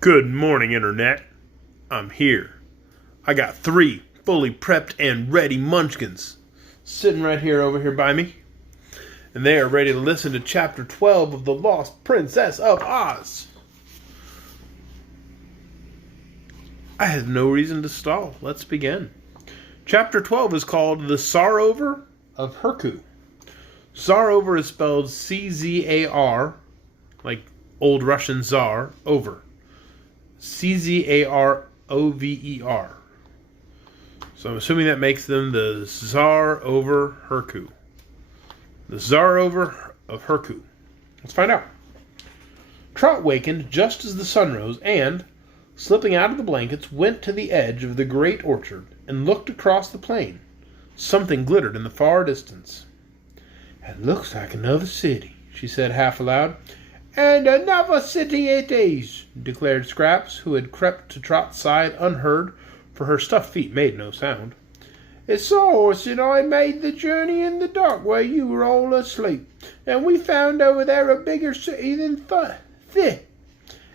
Good morning, Internet. I'm here. I got 3 fully prepped and ready munchkins sitting right here over here by me. And they are ready to listen to Chapter 12 of The Lost Princess of Oz. I have no reason to stall. Let's begin. Chapter 12 is called The Czarover of Herku. Czarover is spelled C-Z-A-R, like old Russian Tsar, over. C-Z-A-R-O-V-E-R. So I'm assuming that makes them the Czarover Herku. The Czarover of Herku. Let's find out. Trot wakened just as the sun rose and, slipping out of the blankets, went to the edge of the great orchard and looked across the plain. Something glittered in the far distance. "It looks like another city," she said half aloud. "And another city it is," declared Scraps, who had crept to Trot's side unheard, for her stuffed feet made no sound. "It's the horse and I made the journey in the dark while you were all asleep, and we found over there a bigger city than this.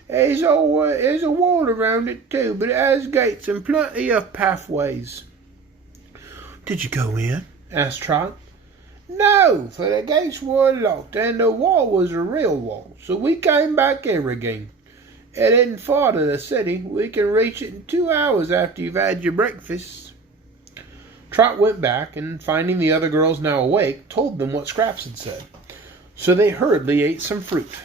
There's a wall around it too, but it has gates and plenty of pathways." "Did you go in?" asked Trot. "No, for the gates were locked and the wall was a real wall, so we came back here again. It isn't far to the city. We can reach it in 2 hours after you've had your breakfast." Trot went back and, finding the other girls now awake, told them what Scraps had said. So they hurriedly ate some fruit.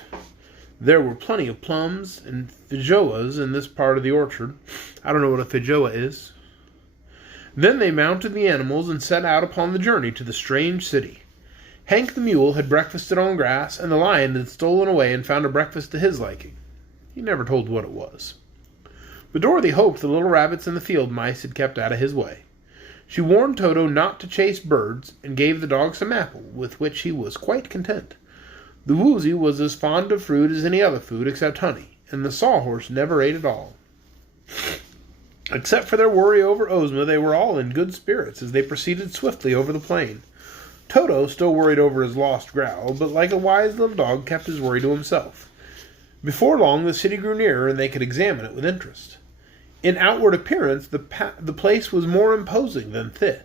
There were plenty of plums and feijoas in this part of the orchard. I don't know what a feijoa is. Then they mounted the animals and set out upon the journey to the strange city. Hank the mule had breakfasted on grass, and the lion had stolen away and found a breakfast to his liking. He never told what it was. But Dorothy hoped the little rabbits and the field mice had kept out of his way. She warned Toto not to chase birds, and gave the dog some apple, with which he was quite content. The Woozy was as fond of fruit as any other food except honey, and the Sawhorse never ate at all. Except for their worry over Ozma, they were all in good spirits as they proceeded swiftly over the plain. Toto still worried over his lost growl, but like a wise little dog kept his worry to himself. Before long the city grew nearer, and they could examine it with interest. In outward appearance, the place was more imposing than Thi,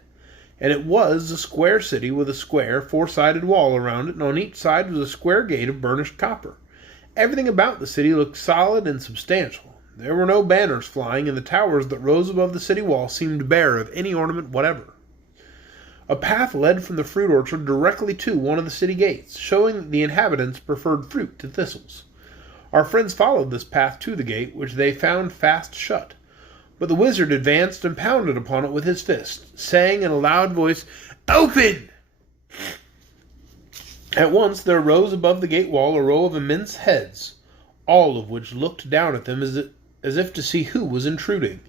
and it was a square city with a square, 4-sided wall around it, and on each side was a square gate of burnished copper. Everything about the city looked solid and substantial. There were no banners flying, and the towers that rose above the city wall seemed bare of any ornament whatever. A path led from the fruit orchard directly to one of the city gates, showing that the inhabitants preferred fruit to thistles. Our friends followed this path to the gate, which they found fast shut. But the wizard advanced and pounded upon it with his fist, saying in a loud voice, "Open!" At once there rose above the gate wall a row of immense heads, all of which looked down at them as if to see who was intruding.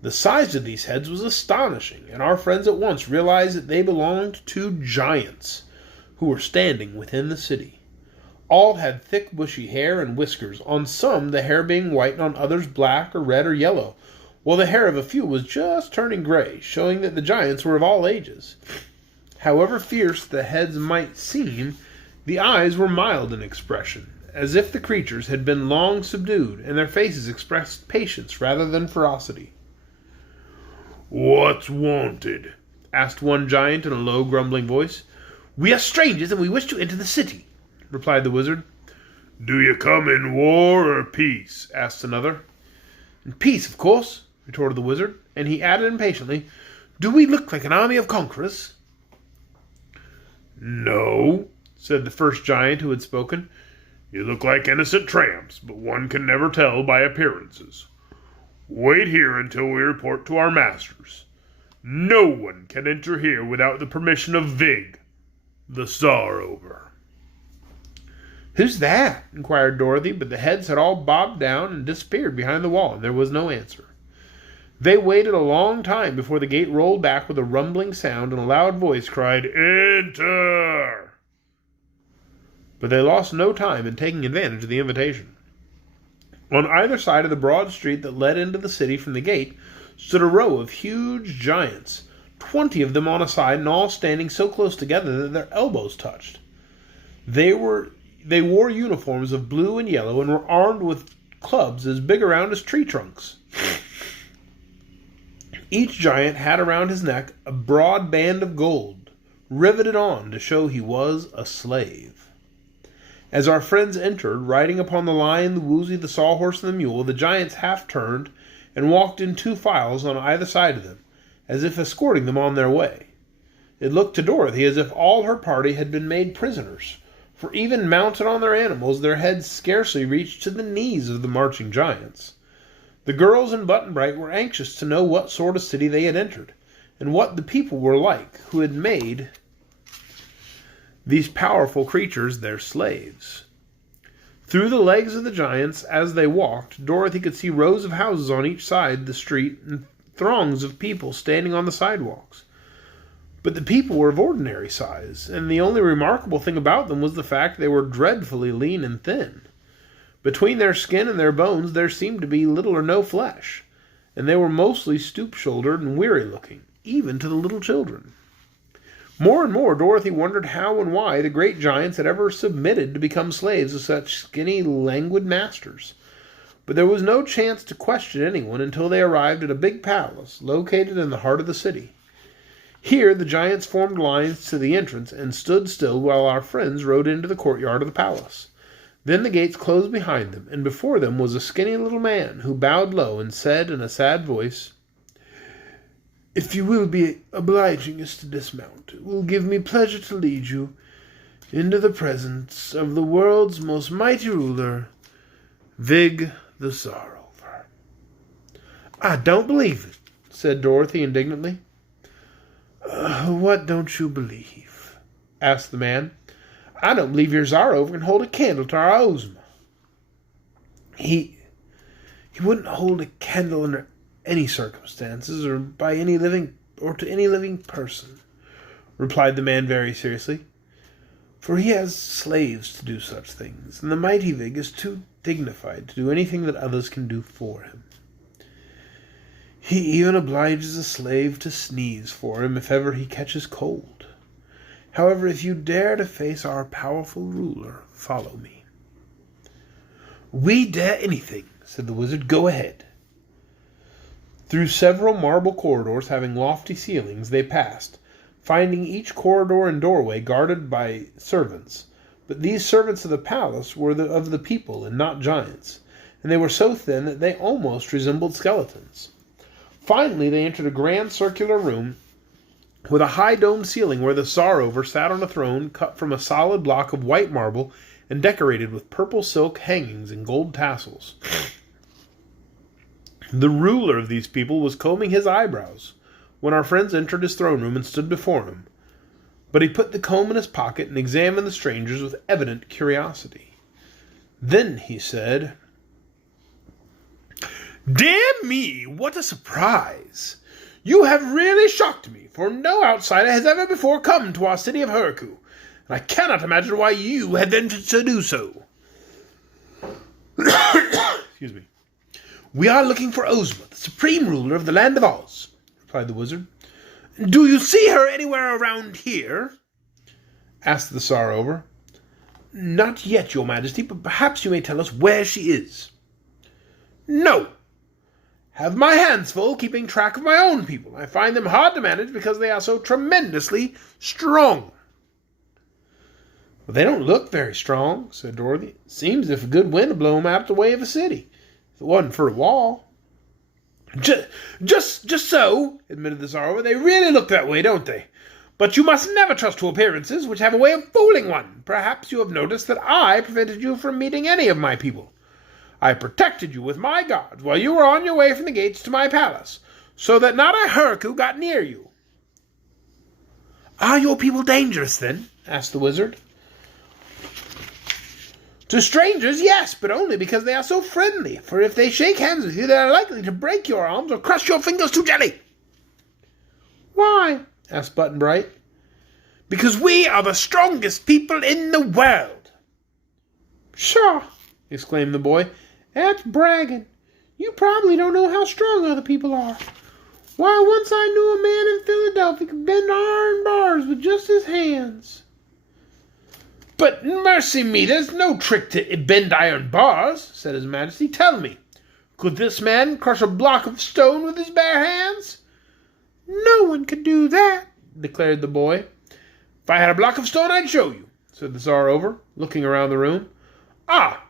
The size of these heads was astonishing, and our friends at once realized that they belonged to giants, who were standing within the city. All had thick bushy hair and whiskers, on some the hair being white and on others black or red or yellow, while the hair of a few was just turning gray, showing that the giants were of all ages. However fierce the heads might seem, the eyes were mild in expression, as if the creatures had been long subdued, and their faces expressed patience rather than ferocity. "What's wanted?" asked one giant in a low, grumbling voice. "We are strangers, and we wish to enter the city," replied the wizard. "Do you come in war or peace?" asked another. "In peace, of course," retorted the wizard, and he added impatiently, "Do we look like an army of conquerors?" "No," said the first giant who had spoken. "You look like innocent tramps, but one can never tell by appearances. Wait here until we report to our masters. No one can enter here without the permission of Vig, the Czarover." "Who's that?" inquired Dorothy, but the heads had all bobbed down and disappeared behind the wall, and there was no answer. They waited a long time before the gate rolled back with a rumbling sound, and a loud voice cried, "Enter!" But they lost no time in taking advantage of the invitation. On either side of the broad street that led into the city from the gate stood a row of huge giants, 20 of them on a side, and all standing so close together that their elbows touched. They wore uniforms of blue and yellow, and were armed with clubs as big around as tree trunks. Each giant had around his neck a broad band of gold, riveted on to show he was a slave. As our friends entered, riding upon the lion, the woozy, the sawhorse, and the mule, the giants half turned and walked in 2 files on either side of them, as if escorting them on their way. It looked to Dorothy as if all her party had been made prisoners, for even mounted on their animals, their heads scarcely reached to the knees of the marching giants. The girls and Button-Bright were anxious to know what sort of city they had entered, and what the people were like who had made these powerful creatures their slaves. Through the legs of the giants, as they walked, Dorothy could see rows of houses on each side the street and throngs of people standing on the sidewalks. But the people were of ordinary size, and the only remarkable thing about them was the fact they were dreadfully lean and thin. Between their skin and their bones there seemed to be little or no flesh, and they were mostly stoop-shouldered and weary-looking, even to the little children. More and more Dorothy wondered how and why the great giants had ever submitted to become slaves of such skinny, languid masters. But there was no chance to question anyone until they arrived at a big palace located in the heart of the city. Here the giants formed lines to the entrance and stood still while our friends rode into the courtyard of the palace. Then the gates closed behind them, and before them was a skinny little man who bowed low and said in a sad voice, "If you will be obliging us to dismount, it will give me pleasure to lead you into the presence of the world's most mighty ruler, Vig the Czarover." "I don't believe it," said Dorothy indignantly. "What don't you believe?" asked the man. "I don't believe your Czarover can hold a candle to our Ozma." He wouldn't hold a candle under any circumstances, or by any living, or to any living person," replied the man very seriously. "For he has slaves to do such things, and the mighty Vig is too dignified to do anything that others can do for him. He even obliges a slave to sneeze for him if ever he catches cold. However, if you dare to face our powerful ruler, follow me." "We dare anything," said the wizard. "Go ahead." Through several marble corridors having lofty ceilings they passed, finding each corridor and doorway guarded by servants. But these servants of the palace were of the people and not giants, and they were so thin that they almost resembled skeletons. Finally they entered a grand circular room with a high domed ceiling where the Czarover sat on a throne cut from a solid block of white marble and decorated with purple silk hangings and gold tassels. The ruler of these people was combing his eyebrows when our friends entered his throne room and stood before him. But he put the comb in his pocket and examined the strangers with evident curiosity. Then he said, "Dear me, what a surprise! You have really shocked me, for no outsider has ever before come to our city of Herku, and I cannot imagine why you had ventured to do so." Excuse me. "We are looking for Ozma, the supreme ruler of the land of Oz," replied the wizard. "Do you see her anywhere around here?" asked the Czarover. "Not yet, your majesty, but perhaps you may tell us where she is." "No. Have my hands full keeping track of my own people. I find them hard to manage because they are so tremendously strong." "Well, they don't look very strong," said Dorothy. "It seems as if a good wind would blow them out of the way of a city, if it wasn't for a wall." Just so," admitted the Czarover. "They really look that way, don't they? But you must never trust to appearances, which have a way of fooling one. Perhaps you have noticed that I prevented you from meeting any of my people. I protected you with my guards while you were on your way from the gates to my palace, so that not a Herku got near you." "Are your people dangerous, then?" asked the wizard. "To strangers, yes, but only because they are so friendly, for if they shake hands with you, they are likely to break your arms or crush your fingers to jelly." "Why?" asked Button-Bright. "Because we are the strongest people in the world." "Pshaw!" exclaimed the boy. "That's bragging. You probably don't know how strong other people are. Why, once I knew a man in Philadelphia could bend iron bars with just his hands." But mercy me, there's no trick to bend iron bars, said his majesty. Tell me, could this man crush a block of stone with his bare hands? No one could do that, declared the boy. If I had a block of stone, I'd show you, said the Czarover, looking around the room. Ah,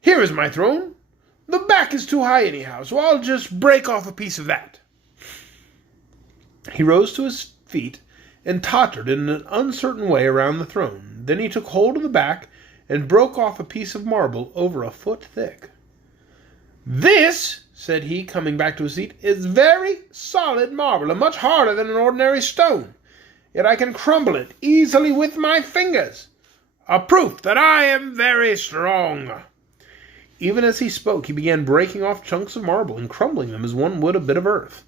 here is my throne. The back is too high anyhow, so I'll just break off a piece of that. He rose to his feet and tottered in an uncertain way around the throne. Then he took hold of the back and broke off a piece of marble over a foot thick. This, said he, coming back to his seat, is very solid marble, and much harder than an ordinary stone. Yet I can crumble it easily with my fingers, a proof that I am very strong. Even as he spoke, he began breaking off chunks of marble and crumbling them as one would a bit of earth.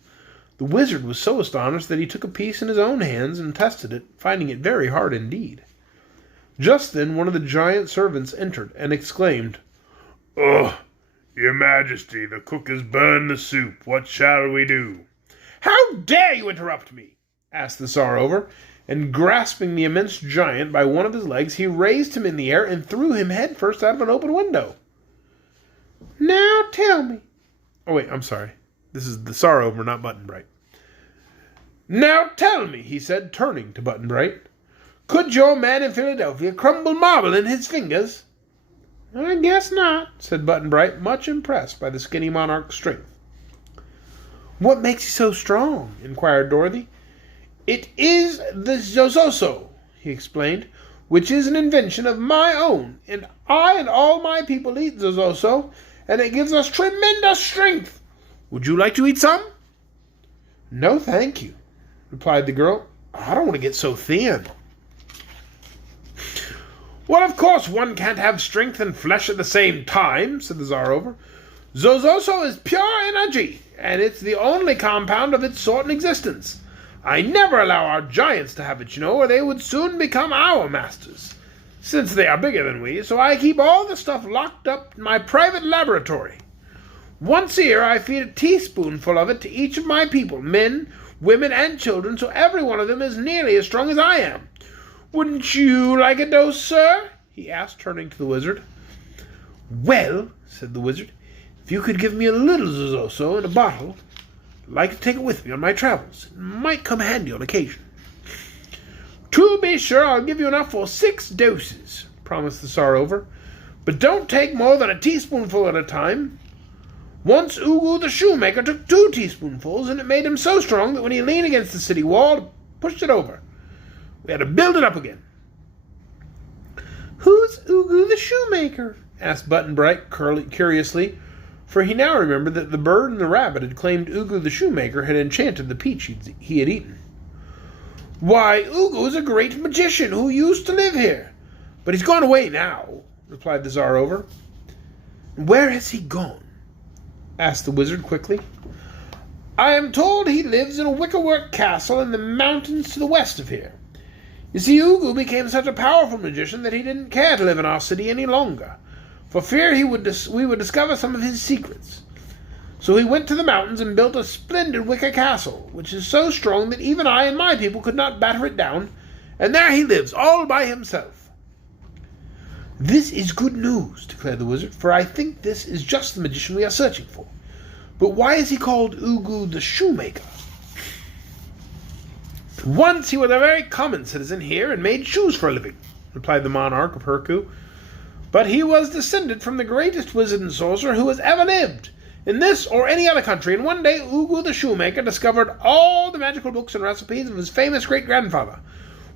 The wizard was so astonished that he took a piece in his own hands and tested it, finding it very hard indeed. Just then one of the giant servants entered and exclaimed, "Oh, your majesty, the cook has burned the soup. What shall we do?" "How dare you interrupt me?" asked the Czarover, and grasping the immense giant by one of his legs, he raised him in the air and threw him headfirst out of an open window. "Now tell me—" Oh, wait, I'm sorry. This is the Czarover, not Button-Bright. "Now tell me," he said, turning to Button-Bright, "could your man in Philadelphia crumble marble in his fingers?" "I guess not," said Button-Bright, much impressed by the skinny monarch's strength. "What makes you so strong?" inquired Dorothy. "It is the zozoso," he explained, "which is an invention of my own, and I and all my people eat zozoso, and it gives us tremendous strength. Would you like to eat some?" "No, thank you," replied the girl. "I don't want to get so thin." "Well, of course one can't have strength and flesh at the same time," said the Czarover. "Zozoso is pure energy, and it's the only compound of its sort in existence. I never allow our giants to have it, or they would soon become our masters, since they are bigger than we, so I keep all the stuff locked up in my private laboratory. Once a year I feed a teaspoonful of it to each of my people, men, women, and children, so every one of them is nearly as strong as I am. Wouldn't you like a dose, sir?" he asked, turning to the wizard. "Well," said the wizard, "if you could give me a little zozoso in a bottle, I'd like to take it with me on my travels. It might come handy on occasion." "To be sure, I'll give you enough for 6 doses, promised the Czarover. "But don't take more than a teaspoonful at a time. Once Ugu the shoemaker took 2 teaspoonfuls, and it made him so strong that when he leaned against the city wall to push it over, we had to build it up again." "Who's Ugu the shoemaker?" asked Button-Bright curiously, for he now remembered that the bird and the rabbit had claimed Ugu the shoemaker had enchanted the peach he had eaten. "Why, Ugu's a great magician who used to live here, but he's gone away now," replied the Czarover. "Where has he gone?" asked the wizard quickly. "I am told he lives in a wickerwork castle in the mountains to the west of here. You see, Ugu became such a powerful magician that he didn't care to live in our city any longer, for fear we would discover some of his secrets. So he went to the mountains and built a splendid wicker castle, which is so strong that even I and my people could not batter it down, and there he lives all by himself." "This is good news," declared the wizard, "for I think this is just the magician we are searching for. But why is he called Ugu the shoemaker?" "Once he was a very common citizen here and made shoes for a living," replied the monarch of Herku. "But he was descended from the greatest wizard and sorcerer who has ever lived in this or any other country, and one day Ugu the shoemaker discovered all the magical books and recipes of his famous great-grandfather,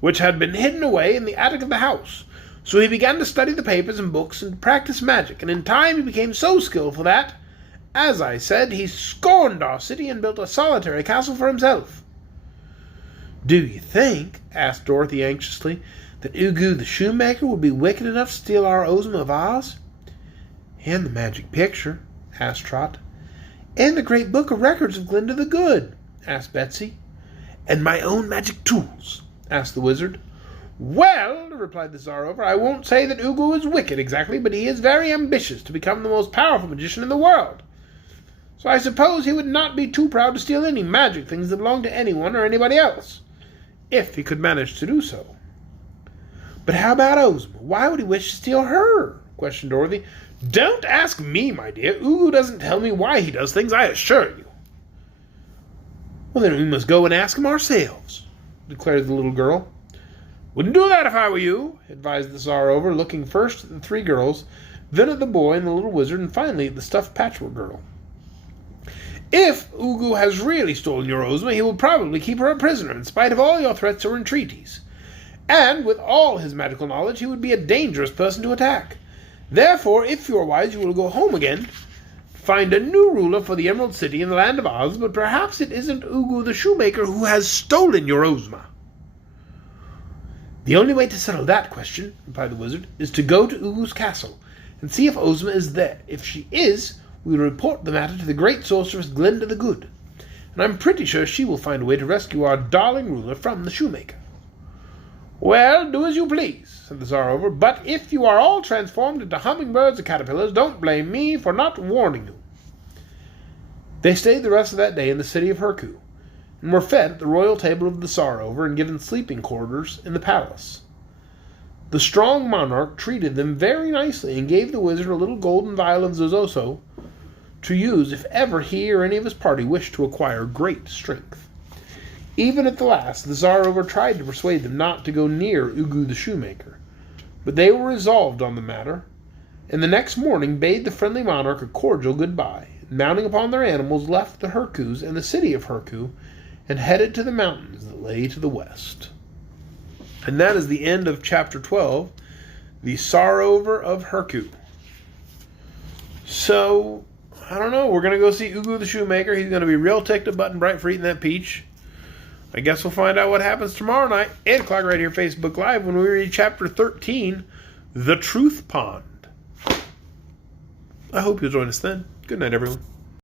which had been hidden away in the attic of the house. So he began to study the papers and books and practice magic, and in time he became so skillful that, as I said, he scorned our city and built a solitary castle for himself." "Do you think," asked Dorothy anxiously, "that Ugu the shoemaker would be wicked enough to steal our Ozma of Oz?" "And the magic picture?" asked Trot. "And the great book of records of Glinda the Good?" asked Betsy. "And my own magic tools?" asked the wizard. "Well," replied the Czarover, "I won't say that Ugu is wicked exactly, but he is very ambitious to become the most powerful magician in the world. So I suppose he would not be too proud to steal any magic things that belong to anyone or anybody else, if he could manage to do so." But how about Ozma? Why would he wish to steal her? Questioned Dorothy. Don't ask me, my dear. Ugu doesn't tell me why he does things, I assure you. Well, then we must go and ask him ourselves, declared the little girl. Wouldn't do that if I were you, advised the Czarover, looking first at the three girls, then at the boy and the little wizard, and finally at the stuffed patchwork girl. If Ugu has really stolen your Ozma, he will probably keep her a prisoner, in spite of all your threats or entreaties. And with all his magical knowledge, he would be a dangerous person to attack. Therefore, if you are wise, you will go home again, find a new ruler for the Emerald City in the land of Oz, but perhaps it isn't Ugu the shoemaker who has stolen your Ozma. The only way to settle that question, replied the wizard, is to go to Ugu's castle and see if Ozma is there. If she is, we will report the matter to the great sorceress Glinda the Good, and I'm pretty sure she will find a way to rescue our darling ruler from the shoemaker. Well, do as you please, said the Czarover, but if you are all transformed into hummingbirds or caterpillars, don't blame me for not warning you. They stayed the rest of that day in the city of Herku, and were fed at the royal table of the Czarover and given sleeping quarters in the palace. The strong monarch treated them very nicely and gave the wizard a little golden vial of zozoso to use if ever he or any of his party wished to acquire great strength. Even at the last, the Czarover tried to persuade them not to go near Ugu the shoemaker, but they were resolved on the matter, and the next morning bade the friendly monarch a cordial goodbye, and mounting upon their animals, left the Herkus and the city of Herku, and headed to the mountains that lay to the west. And that is the end of chapter 12, the Czarover of Herku. So, I don't know, we're going to go see Ugu the shoemaker. He's going to be real ticked at Button Bright for eating that peach. I guess we'll find out what happens tomorrow night, 8 o'clock right here, Facebook Live, when we read chapter 13, The Truth Pond. I hope you'll join us then. Good night, everyone.